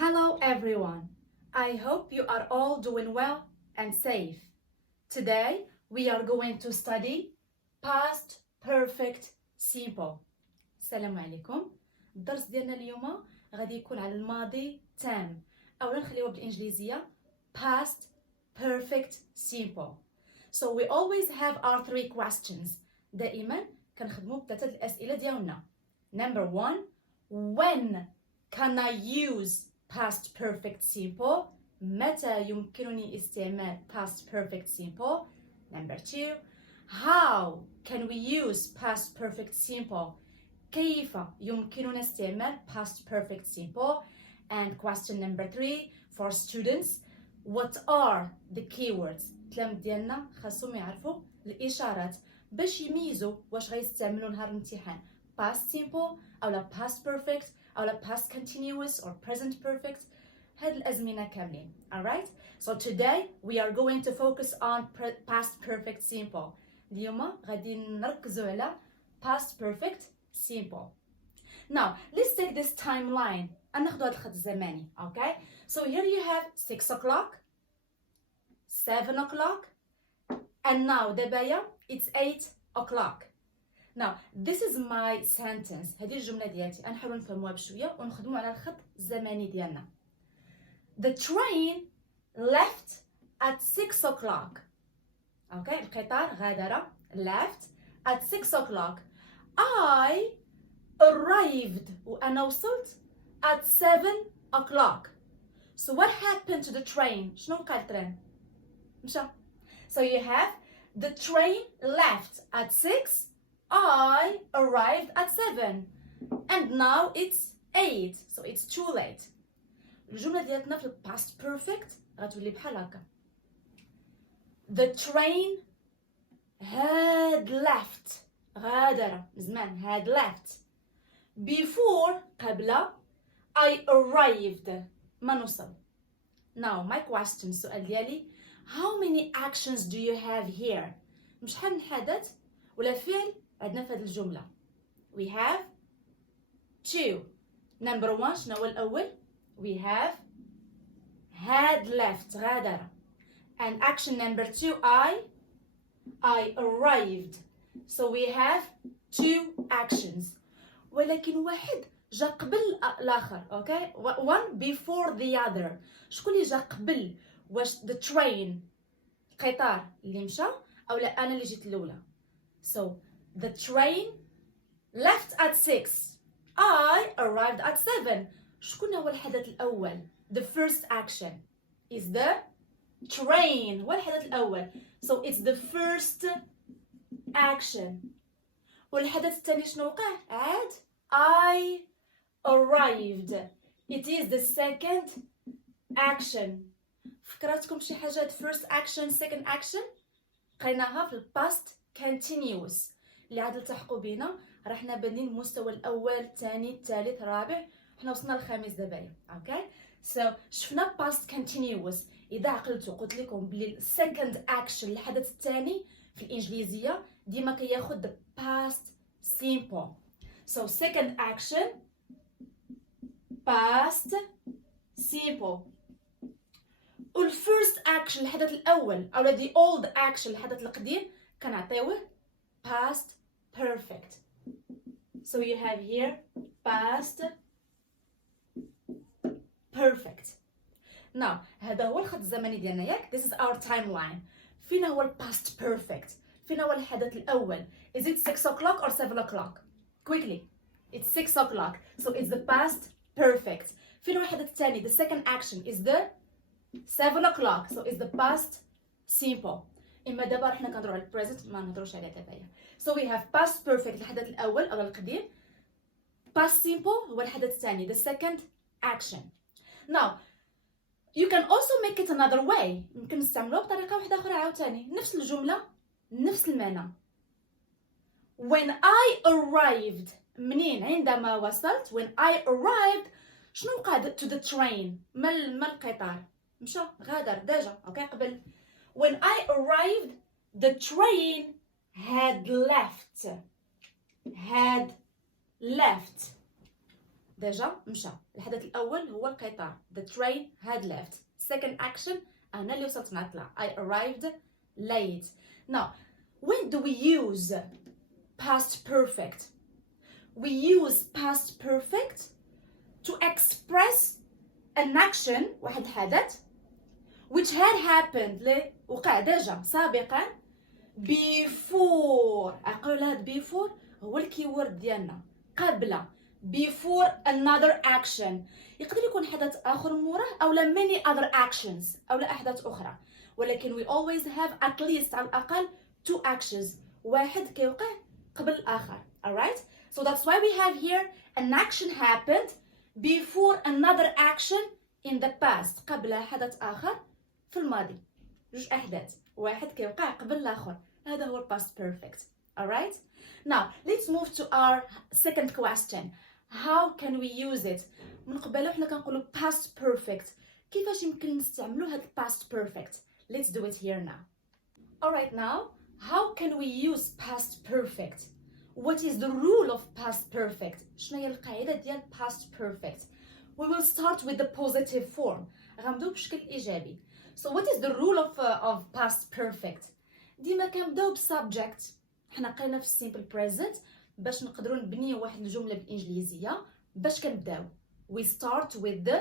Hello everyone. I hope you are all doing well and safe. Today we are going to study past perfect simple. السلام عليكم. الدرس ديالنا اليوم غادي يكون على الماضي تام. أولا نخليوه بالإنجليزية past perfect simple. So we always have our three questions. دائما كنخدموا بثلاثة الأسئلة ديالنا. Number 1, when can I use past perfect simple? متى يمكنني استعمال past perfect simple? Number 2, how can we use past perfect simple? كيف يمكننا استعمال past perfect simple? And question number 3 for students, what are the keywords? التلاميذ ديالنا خاصهم يعرفوا الإشارات باش يميزوا واش غيستعملوا نهار الامتحان past simple أو لا past perfect أو لا past continuous or present perfect. هاد الأزمنة كاملين. Alright? So today we are going to focus on past perfect simple. اليوم غادي نركزوا على past perfect simple. Now let's take this timeline. ناخذ هاد الخط الزمني. Okay? So here you have 6 o'clock, 7 o'clock, and now دابايا it's 8 o'clock. Now this is my sentence. هذه الجملة ديالتي غنحاولوا نفهموها بشوية ونخدموا على الخط الزمني ديالنا. The train left at 6 o'clock. Okay, القطار غادر left at 6 o'clock. I arrived وأنا وصلت at 7 o'clock. So what happened to the train? شنو وقع الترين؟ مشى. So you have the train left at 6. I arrived at 7. And now it's 8. So it's too late. الجملة ديالتنا في past perfect غتولي بحال هكا. The train had left. غادر زمان had left. Before قبل I arrived. ما نوصل. Now my question السؤال ديالي, how many actions do you have here? مش شحال من حدث ولا فعل عندنا في هذه الجملة. We have 2. Number 1 شنو هو الأول؟ We have had left غادر. And action number 2 I arrived. So we have 2 actions. ولكن واحد جا قبل الآخر. Okay? One before the other. شكون اللي جا قبل؟ واش the train القطار اللي مشى أو لا أنا اللي جيت الأولى؟ So the train left at 6. I arrived at 7. شكون هو الحدث الأول؟ The first action is the train. هو الحدث الأول. So it's the first action. والحدث الثاني شنو وقع؟ عاد I arrived. It is the second action. فكرتكم شي حاجة first action second action؟ قريناها في past continuous اللي عاد التحقوا بينا. راه حنا بادين المستوى الأول الثاني الثالث الرابع حنا وصلنا للخامس دابا. اوكي سو شفنا past continuous. اذا عقلتوا قلت لكم بلي second action الحدث الثاني في الانجليزيه ديما كياخذ past simple. So second action past simple. والفيرست action الحدث الاول او the old action الحدث القديم كنعطيوه past perfect. So you have here past perfect. Now هذا هو الخط الزمني ديالنا ياك. This is our timeline. فين هو ال past perfect؟ فين هو الحدث الأول؟ Is it 6 o'clock or 7 o'clock? Quickly. It's 6 o'clock. So it's the past perfect. فين هو الحدث الثاني؟ The second action is the 7 o'clock. So it's the past simple. إما دابا حنا كنهضروا على present ما نهضروش على دابايا. So we have past perfect الحدث الأول أو القديم. Past simple هو الحدث الثاني the second action. Now you can also make it another way. ممكن نستعملوه بطريقة واحدة أخرى عاوتاني. نفس الجملة نفس المعنى. When I arrived منين عندما وصلت. When I arrived شنو وقع to the train ما القطار مشى غادر ديجا. اوكي قبل. When I arrived the train had left. ديجا مشى. الحدث الأول هو القطار. The train had left. Second action أنا اللي وصلت معطلة. I arrived late. Now, when do we use past perfect? We use past perfect to express an action واحد حدث which had happened وقع ديجا سابقا before. أقول هاد before هو الكيورد ديالنا قبل. before another action. يقدر يكون حدث آخر موراه أو many other actions أو أحداث أخرى، ولكن we always have at least على الأقل 2 actions. واحد كيوقع قبل الآخر. Alright? So that's why we have here an action happened before another action in the past. قبل حدث آخر في الماضي. جوج أحداث واحد كيوقع قبل الآخر. هذا هو past perfect. Alright? Now let's move to our second question. How can we use it? من قبل حنا كنقولوا past perfect. كيفاش يمكن نستعملوا هاد past perfect? Let's do it here now. Alright, now how can we use past perfect? What is the rule of past perfect? شنو هي القاعدة ديال past perfect? We will start with the positive form. غنبداو بشكل إيجابي. So what is the rule of past perfect? ديما كنبداو subject. حنا قلنا في simple present باش نقدروا نبنيو واحد الجملة بالإنجليزية. باش كنبداو we start with the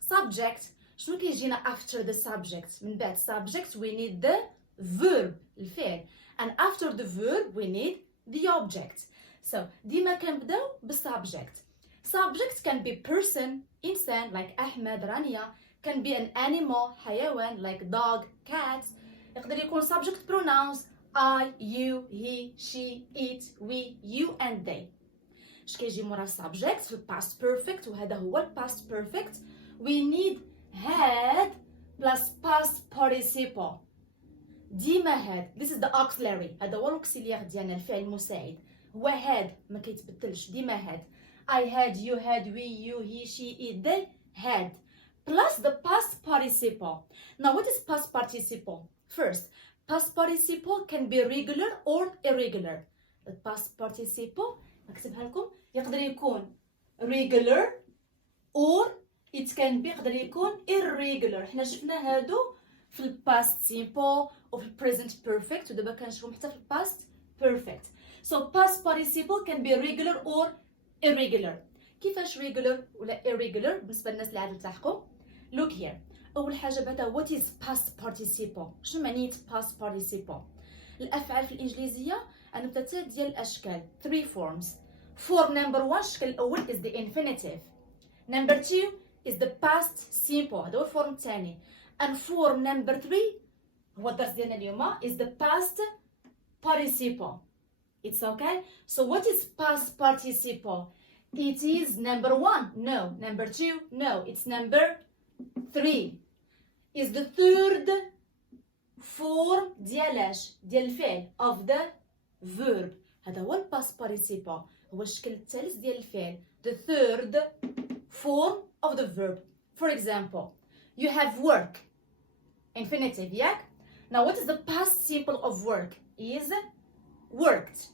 subject. شنو كيجينا after the subject؟ من بعد subject we need the verb الفعل, and after the verb we need the object. So ديما كنبداو بالسubject. Subject can be person, إنسان like أحمد, رانيا. Can be an animal, حيوان like dog, cat. يقدر يكون subject pronouns I, you, he, she, it, we, you and they. اش كيجي مورا subject في past perfect وهذا هو past perfect. We need had plus past participle. ديما had. This is the auxiliary. هذا هو الأوكسيليير ديالنا الفعل المساعد. هو had ما كيتبدلش ديما had. I had, you had, we, you, he, she, it, they had. Plus the past participle. Now what is past participle? First, past participle can be regular or irregular. The past participle نكتبها لكم يقدر يكون regular or it can be يقدر يكون irregular. احنا شفنا هادو في ال past simple وفي ال present perfect ودابا كنشوفهم حتى في ال past perfect. So past participle can be regular or irregular. كيفاش regular ولا irregular بالنسبة للناس اللي عاد التحقوا؟ Look here. أول حاجة بعدا what is past participle؟ شنو معنية past participle؟ الأفعال في الإنجليزية عندهم 3 ديال الأشكال 3 forms. Form number 1 الشكل الأول is the infinitive. Number 2 is the past simple هذا هو الفورم الثاني. And form number 3 هو الدرس ديالنا اليوم is the past participle. It's okay? So what is past participle? It is number 1. No. Number 2. No. It's number 3. Is the third form ديالاش ديال الفعل of the verb. هذا هو ال past participle. هو الشكل الثالث ديال الفعل. The third form of the verb. For example, you have work. Infinitive, yeah? Now what is the past simple of work? Is worked.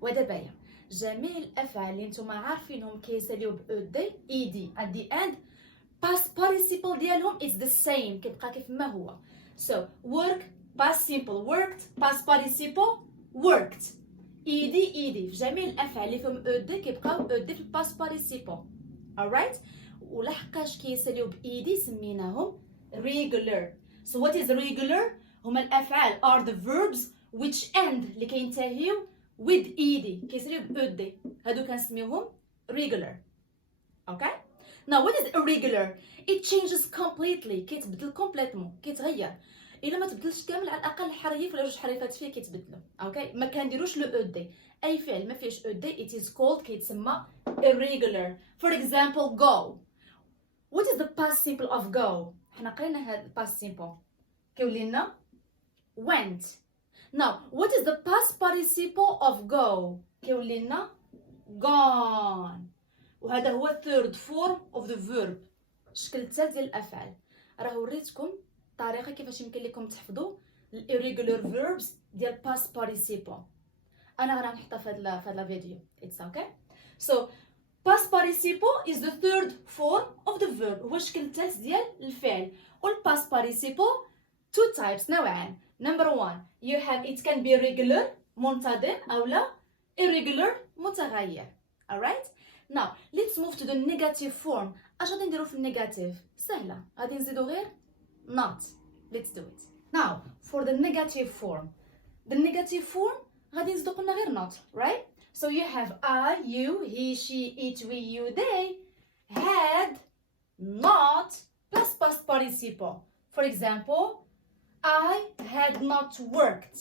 ودابا جميع الافعال اللي نتوما عارفينهم كيساليو ب ed at the end past participle ديالهم is the same كيبقى كيف ما هو. So work past simple worked, past participle worked. ed في جميع الافعال اللي فيهم ed كيبقاو ed في past participle. alright? ولحقاش كيساليو ب ed سميناهم regular. So what is regular؟ هما الافعال are the verbs which end اللي كينتهيو with ed كيساليو ب ed هادو كنسميوهم regular. okay? Now what is irregular? It changes completely كيتبدل completely كيتغير. الا ما تبدلش كامل على الاقل حريف ولا 2 حريفات فيه كيتبدلوا. اوكي ما كنديروش لو ed. اي فعل ما فيهش ed it is called كيتسمى irregular. For example go. What is the past simple of go? حنا قرينا هاد past simple كيولي لنا went. Now what is the past participle of go? كيولي لنا gone. وهذا هو third form of the verb. الشكل الثالث ديال الافعال. راه وريتكم طريقه كيفاش يمكن لكم تحفظوا irregular verbs ديال past participle. انا غنحطها في هذا الفيديو. It's okay. So past participle is the third form of the verb. هو الشكل الثالث ديال الفعل. وال past participle two types نوعان. Number one, you have it can be regular منتظم أو لا irregular متغير. Alright? Now let's move to the negative form. اش غادي نديرو في النيجاتيف؟ سهلة. غادي نزيدو غير not. Let's do it. Now for the negative form. The negative form غادي نزيدو قلنا غير not, right? So you have I, you, he, she, it, we, you, they had not plus past participle. For example, I had not worked.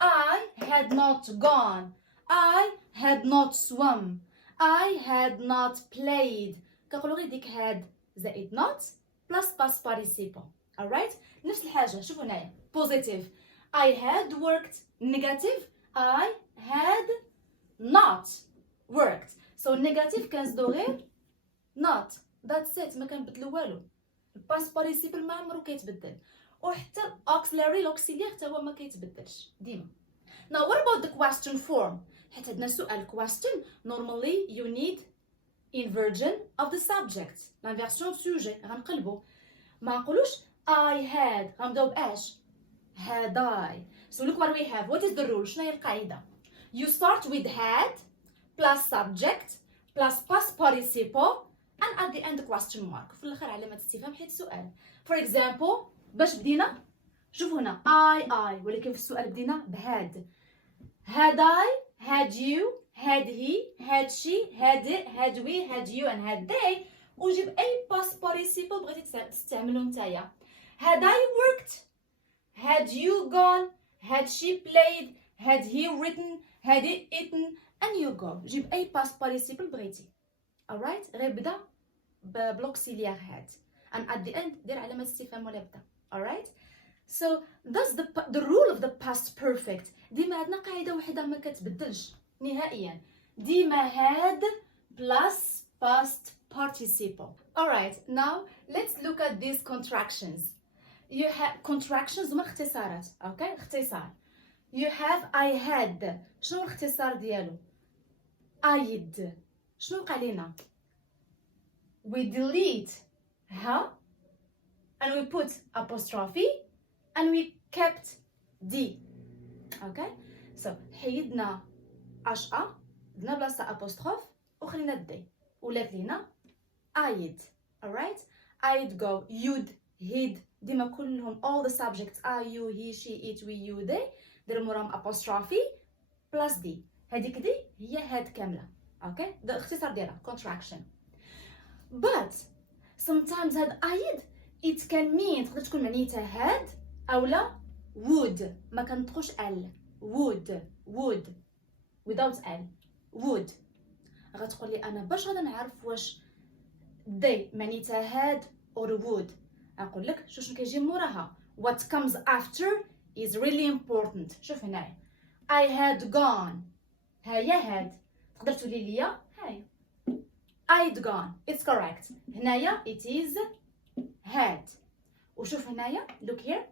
I had not gone. I had not swum. I had not played. كنقولوا غير ديك had زائد not plus past participle. Alright? نفس الحاجة. شوفوا هنايا. Positive. I had worked. Negative. I had not worked. So negative كنزيدو غير not. That's it. ما كنبدلو والو. past participle ما عمرو كيتبدل. وحتى auxiliary l'auxiliaire حتى هو ما كيتبدلش ديما. Now what about the question form? حيت عندنا سؤال question normally you need inversion of the subject. l'inversion du sujet. غنقلبو. ما نقولوش I had. غنبداو بأش؟ had I. So look what we have. What is the rule? شنو هي القاعدة؟ You start with had plus subject plus past participle and at the end question mark. في الآخر علامة استفهام حيت سؤال. For example باش بدينا شوفوا هنا I ولكن في السؤال بدينا بهاد. Had I, had you, had he, had she, had it, had we, had you and had they. وجيب أي past participle بغيتي تستعملو نتايا. Had I worked, had you gone, had she played, had he written, had it eaten and you go. جيب أي past participle بغيتي. Alright? غير بدا بلوكسيليار had. And at the end دير علامة استفهام ولا بدا. Alright? So that's the rule of the past perfect. ديما عندنا قاعدة وحدة ما كتبدلش نهائيا. ديما had plus past participle. Alright, now let's look at these contractions. You have contractions هما اختصارات. Okay? اختصار. You have I had. شنو الاختصار ديالو؟ I'd. شنو وقع لينا؟ We delete ها and we put apostrophe and we kept D. Okay? So حيدنا HA درنا بلاصة apostrophe وخلينا D. ولات لينا I'd. Alright? I'd go, you'd, he'd. ديما كلهم all the subjects I, you, he, she, it, we, you, they. دير موراهم apostrophe plus D. هذيك دي هي had كاملة. Okay? ده اختصار ديالها contraction. But sometimes had I'd it can mean تقدر تكون معنيتها had أو لا would. ما كنطقوش ال. would without ال. would. غتقول لي أنا باش غادي نعرف واش they معنيتها had or would. أقول لك شنو كيجي موراها. What comes after is really important. شوف هنايا I had gone. هيا had. تقدر تقولي لي هاي I'd gone. It's correct. هنايا it is had. وشوف هنايا look here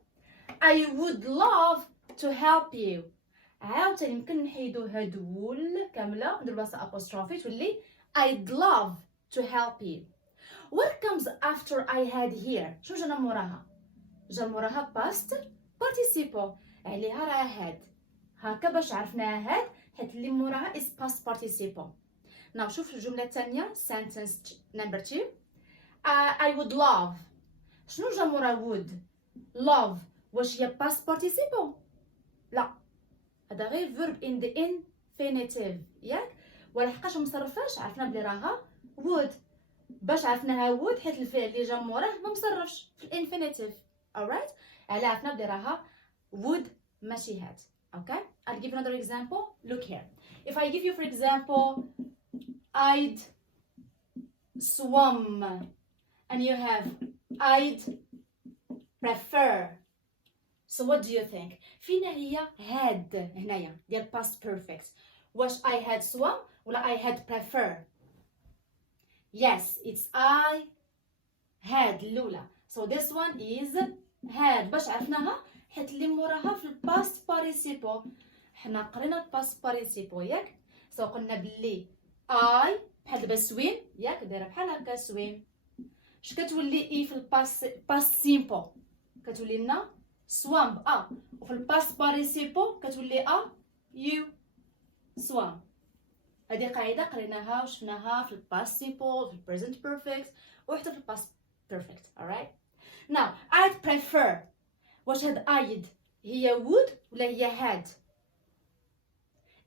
I would love to help you. عاوتاني يمكن نحيدو هاد وول كاملة ندير بلاصة apostrophe تولي I'd love to help you. What comes after I had here? شنو جانا موراها؟ جا موراها past participle عليها راه had. هكا باش عرفناها had حيت اللي موراها is past participle. Now شوف الجملة الثانية sentence number 2 I would love. شنو جا مورا would؟ love واش هي past participle؟ لا هذا غير verb in the infinitive ياك؟ ولحقاش مصرفاش عرفنا بلي راها would. باش عرفناها would حيت الفعل اللي جا موراه ما مصرفش في الانفينيتيف. alright؟ على عرفنا بلي راها would ماشي had. okay? I'll give another example. Look here. If I give you for example I'd swum and you have I'd prefer. So what do you think? فينا هي had هنايا ديال past perfect. واش I had swum ولا I had prefer? Yes, it's I had الأولى. So this one is had. باش عرفناها حيت اللي موراها في past participle. حنا قرينا past participle ياك؟ So قلنا بلي I بحال دابا swim ياك دايره بحال هكا swim. اش كتولي اي في الباست سيمبل؟ كتولي لنا swam وفي الباست بارتيسيبل كتولي you swam. هذه قاعده قريناها وشفناها في الباست سيمبل، في البريزنت بيرفكت، وحتى في الباست بيرفكت. alright. now I'd prefer. واش هاد I'd هي would ولا هي had؟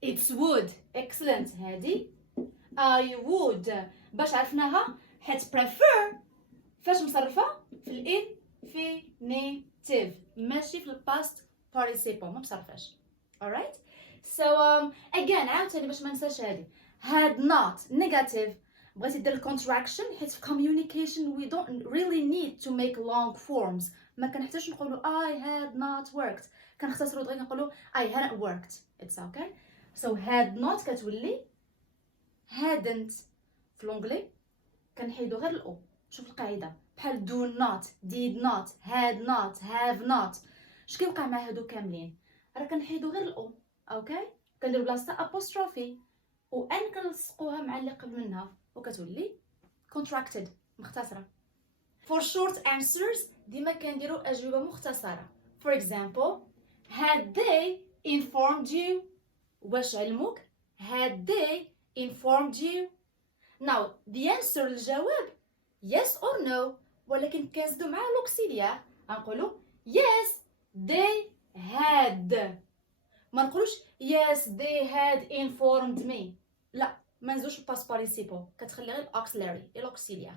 it's would. excellent. هذه I would. باش عرفناها حيت prefer فاش مصرفه في الانفينيتيف ماشي في الباست participle، ما مصرفاش. alright. so again عاوتاني باش ما ننساش هذه had not negative. بغيتي دير الكونتراكشن حيت في communication we don't really need to make long forms. ما كنحتاجش نقولوا I had not worked، كنختصروا دغيا نقولوا I hadn't worked. it's okay. so had not كتولي hadn't. في لونجلي كنحيدو غير الاو. شوف القاعده بحال do not did not had not have not. اش كيوقع مع هادو كاملين؟ راه كنحيدو غير الاو. اوكي كنديرو بلاصتها ابوستروفي وان كنلصقوها مع اللي قبل منها وكتولي contracted مختصره. for short answers ديما كنديرو اجوبه مختصره. for example had they informed you. واش علموك؟ had they informed you. now the answer الجواب yes or no، ولكن كنزيدو مع لوكسيليار غنقولو yes they had. ما نقولوش yes they had informed me. لا ما نزيدوش الباست بارتيسيبل، كتخلي غير الاكسلري الاوكسيليار.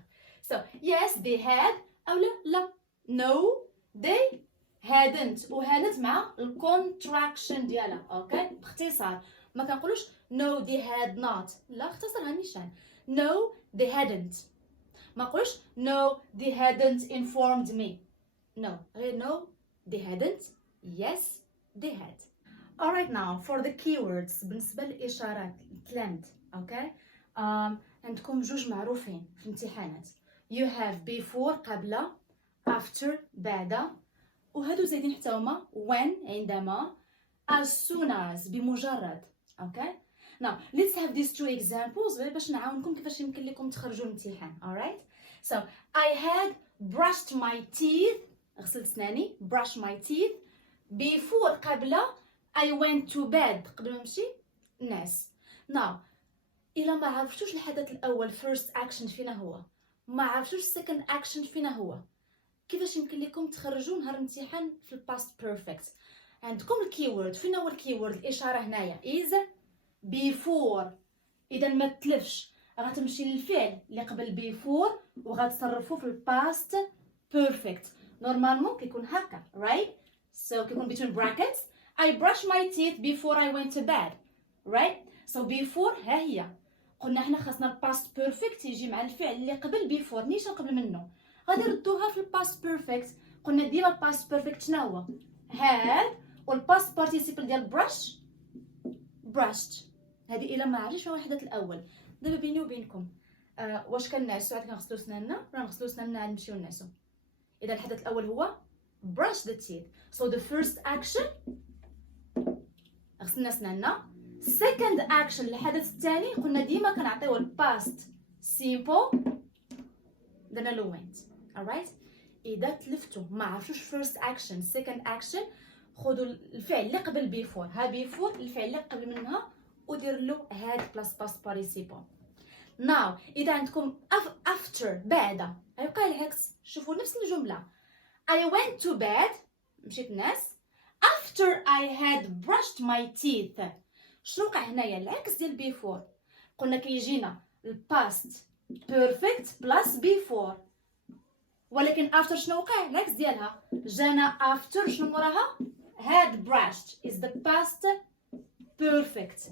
so yes they had او لا no they hadn't. وهادت مع الكونتراكشن ديالها. اوكي باختصار ما كنقولوش no they had not، لا اختصرها نيشان no they hadn't. ما نقولوش no they hadn't informed me. no غير no they hadn't yes they had. alright now for the keywords بالنسبه للاشارات الكلمات. اوكي عندكم جوج معروفين في الامتحانات you have before قبل after بعد، وهادو زايدين حتى هما when عندما as soon as بمجرد. اوكي now let's have these two examples غير باش نعاونكم كيفاش يمكن لكم تخرجوا الامتحان. alright. so I had brushed my teeth غسلت سناني brush my teeth before قبل I went to bed قبل ما نمشي نعس. now إلا ما عرفتوش الحدث الأول first action فينا هو، ما عرفتوش second action فينا هو، كيفاش يمكن لكم تخرجوا نهار الامتحان في الباست بيرفكت؟ عندكم الكيورد. فين هو الكيورد؟ الإشارة هنايا is before. إذا ما تلفش غتمشي للفعل اللي قبل before وغتصرفو في الباست بيرفكت. نورمالمون كيكون هكا right. so كيكون between brackets I brush my teeth before I went to bed right. so before ها هي قلنا حنا خاصنا الباست بيرفكت يجي مع الفعل اللي قبل بيفور نيشان قبل منه. غادي نردوها في الباست بيرفكت. قلنا ديما الباست بيرفكت شنو هو؟ هاد والباست بارتيسيبل ديال brush brushed. هذه الا ما عرفتش شنو الحدث الاول. دابا بيني وبينكم واش كنعسو عاد كنغسلو سناننا ولا نغسلو سناننا عاد نمشيو نعسو؟ اذا الحدث الاول هو brush the teeth. so the first action غسلنا سناننا. second action الحدث الثاني قلنا ديما كنعطيوه الباست simple درنا له went. alright. اذا تلفتوا ما عرفتوش first action second action خذوا الفعل اللي قبل before ها before الفعل اللي قبل منها ودير له had plus past participle. now اذا عندكم after بعد غيبقى العكس. شوفوا نفس الجمله I went to bed مشيت نعس after I had brushed my teeth. شنو وقع هنايا؟ العكس ديال before. قلنا كيجينا الباست بيرفكت بلس before، ولكن after شنو وقع؟ العكس ديالها جانا after شنو موراها؟ had brushed is the past perfect.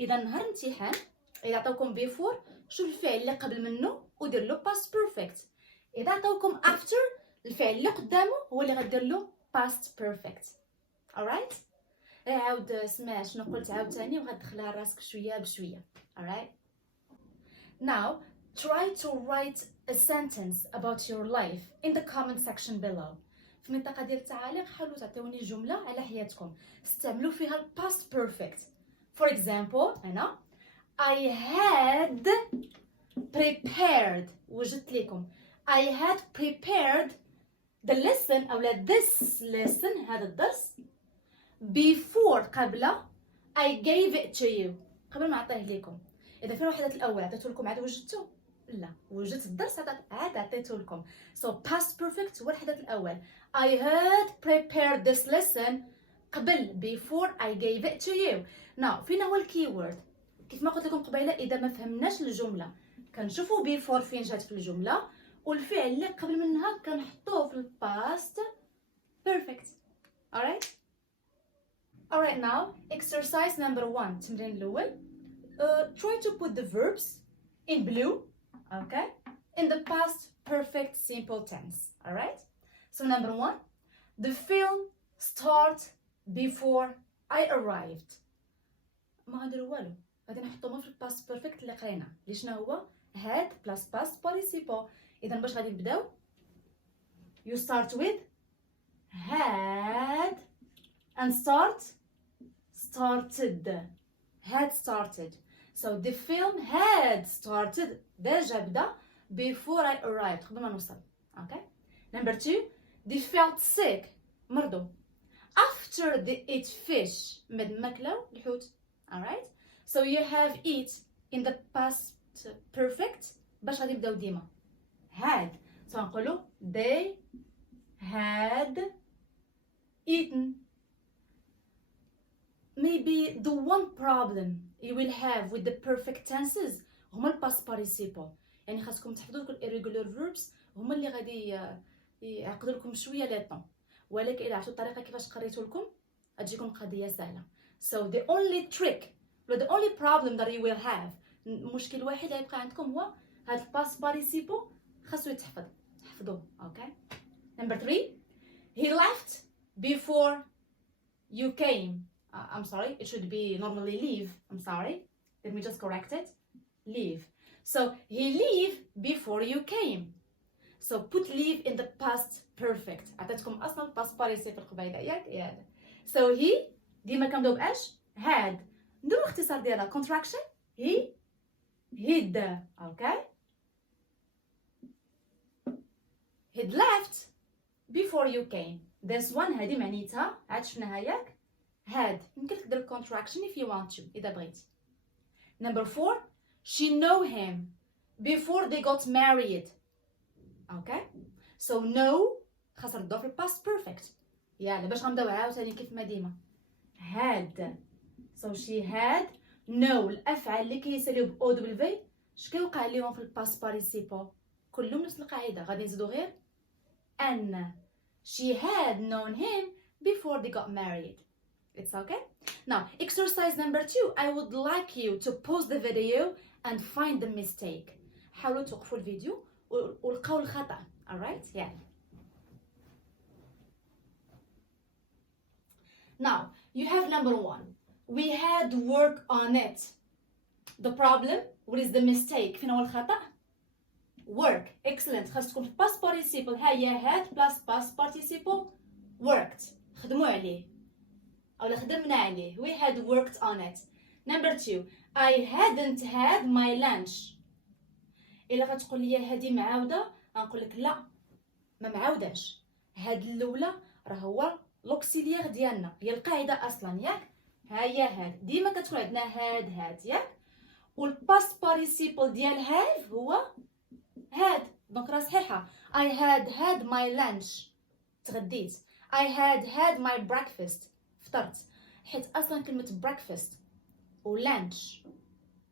اذا نهار الامتحان اذا عطاوكم before شوف الفعل اللي قبل منه ودير له past perfect. اذا عطاوكم after الفعل اللي قدامه هو اللي غدير له past perfect. alright. عاود سمع شنو قلت عاوتاني وغتدخلها راسك شويه بشويه. alright. now try to write a sentence about your life in the comment section below. في المنطقه ديال التعاليق حاولوا تعطيوني جمله على حياتكم استعملوا فيها ال past perfect. for example هنا I had prepared وجدت لكم I had prepared the lesson أو this lesson هذا الدرس before قبل I gave it to you قبل ما أعطيه لكم. إذا في الوحدة الأول عطيته لكم عاد وجدتوه؟ لا وجدت الدرس عاد عطيته لكم. So past perfect هو الوحدة الأول. I had prepared this lesson قبل before I gave it to you. Now فين هو الكيورد؟ كيف ما قلت لكم قبيلة إذا ما فهمناش الجملة كنشوفوا before فين جات في الجملة والفعل اللي قبل منها كنحطوه في الباست perfect. alright now exercise number 1 التمرين الأول. Try to put the verbs in blue, okay, in the past perfect simple tense. alright so number 1 the film started before I arrived. ما غنديرو والو غادي نحطوهم في الباست بيرفكت اللي قرينا اللي شنو هو had plus past participle. اذا باش غادي نبداو you start with had and started had started. So the film had started ديجا بدا before I arrived قبل ما نوصل. okay number 2 they felt sick مرضوا after they ate fish مد ماكلوا الحوت. alright so you have eat in the past perfect باش غادي نبداو ديما had so نقولوا they had eaten. maybe the one problem you will have with the perfect tenses هما الباست participle. يعني خاصكم تحفظوا لكم irregular verbs هما اللي غادي يعقدوا لكم شويه لي طون ولكن اذا عرفتوا الطريقه كيفاش قريتوا لكم غتجيكم القضيه سهله. so the only trick or the only problem that you will have المشكل الوحيد اللي يبقى عندكم هو هذا الباست participle خاصو يتحفظ تحفظوه. okay number 3 he left before you came. I'm sorry it should be normally leave. I'm sorry let me just correct it. leave so he leave before you came. so put leave in the past perfect. عطيتكم اصلا الباست participle قبيله ياك so he ديما كنبداو باش had نديرو الاختصار ديالها contraction he'd. okay he'd left before you came. this one هذه معنيتها عاد شفناها ياك had يمكنك دير contraction if you want to إذا بغيتي. number 4 she know him before they got married. okay so know خاص نبداو في past perfect يلا باش غنبداو عاوتاني كيف ما ديما had so she had know الافعال اللي كيساليو ب او دبل في اش كيوقع ليهم في الباست participle كلهم نفس القاعده غادي نزيدو غير ان she had known him before they got married. it's okay now exercise number 2 I would like you to pause the video and find the mistake. حاولوا توقفوا الفيديو ولقاو الخطأ. alright yeah now you have number 1 we had work on it. the problem what is the mistake فين هو الخطأ work excellent خاص تكون في past participle ها هي had plus past participle worked خدموا عليه أو خدمنا عليه we had worked on it. number 2 I hadn't had my lunch. إلا غتقول لي هذه معاودة غنقول لك لا ما معاوداش هاد الأولى راه هو لوكسيليير ديالنا هي القاعدة أصلا ياك ها هي هاد ديما كتكون عندنا هاد ياك والباست بارتيسيبل ديال هاد هو هاد دونك راه صحيحة I had my lunch تغديت I had my breakfast فطرت حيت أصلا كلمة breakfast و lunch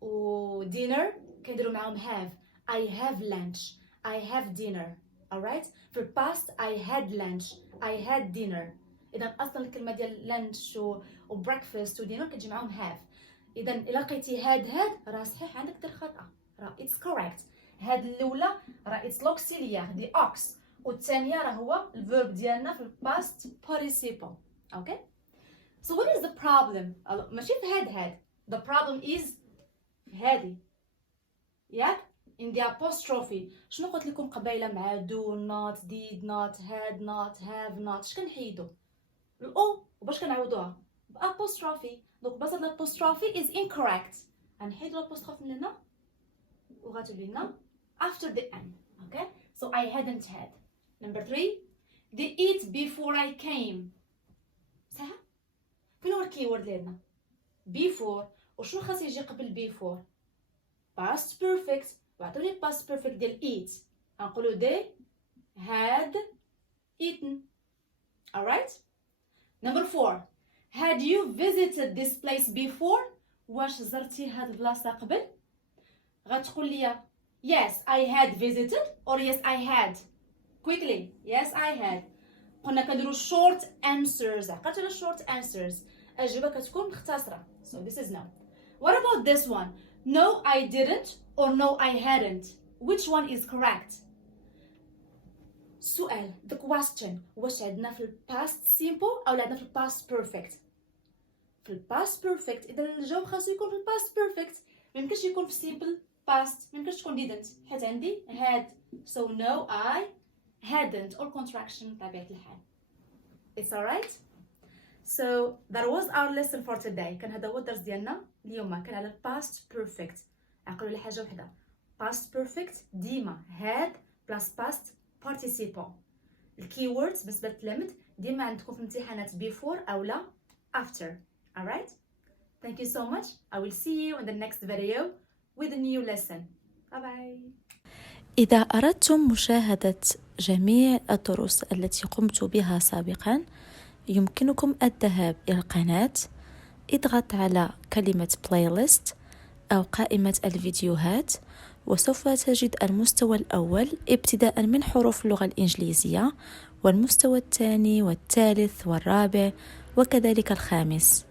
و dinner كنديرو معاهم have. I have lunch I have dinner. alright في الباست I had lunch I had dinner. إذا أصلا الكلمة ديال lunch و breakfast و dinner كتجي معاهم have. إذا إلا لقيتي had راه صحيح عندك دير خطأ راه it's correct. هاد الأولى راه it's l'auxiliaire دي ox والثانية راه هو الverb ديالنا في الباست participle. okay so what is the problem ماشي في had the problem is هادي ياك in the apostrophe. شنو قلت لكم قبيله مع do not did not had not have not اش كنحيدو الاو وباش كنعوضوها بapostrophe. دونك بس الapostrophe is incorrect غنحيدو الapostrophe من هنا وغتولي لنا after the end. Okay, so I hadn't had. Number 3, they eat before I came. صح؟ فين هو الكيورد اللي عندنا؟ before. وشنو خاص يجي قبل before؟ past perfect. وعطوني past perfect ديال eat. غنقولو they had eaten. Alright? Number 4, had you visited this place before? واش زرتي هاد البلاصة قبل؟ غتقول لي yes I had visited or yes I had. Quickly, yes I had. قلنا كنديرو short answers. عقلتوا short answers أجوبة كتكون مختصرة. So this is no. What about this one? No I didn't or no I hadn't. Which one is correct? السؤال the question واش عندنا في past simple أو عندنا في past perfect؟ في past perfect إذا الجواب خاصو يكون في past perfect. ميمكنش يكون في simple past. ميمكنش تكون didn't حيت عندي had. So no I hadn't or contraction بطبيعة الحال. It's alright? So that was our lesson for today. كان هذا هو الدرس ديالنا اليوم. كان على past perfect. عقلوا لي حاجة وحدة. past perfect ديما had plus past participle. الكيوردز بالنسبة للتلاميذ ديما عندكم في الامتحانات before أو لا after. Alright? Thank you so much. I will see you in the next video with a new lesson. Bye bye. إذا أردتم مشاهدة جميع الدروس التي قمت بها سابقا يمكنكم الذهاب إلى القناة، اضغط على كلمة playlist أو قائمة الفيديوهات وسوف تجد المستوى الأول ابتداء من حروف اللغة الإنجليزية والمستوى الثاني والثالث والرابع وكذلك الخامس.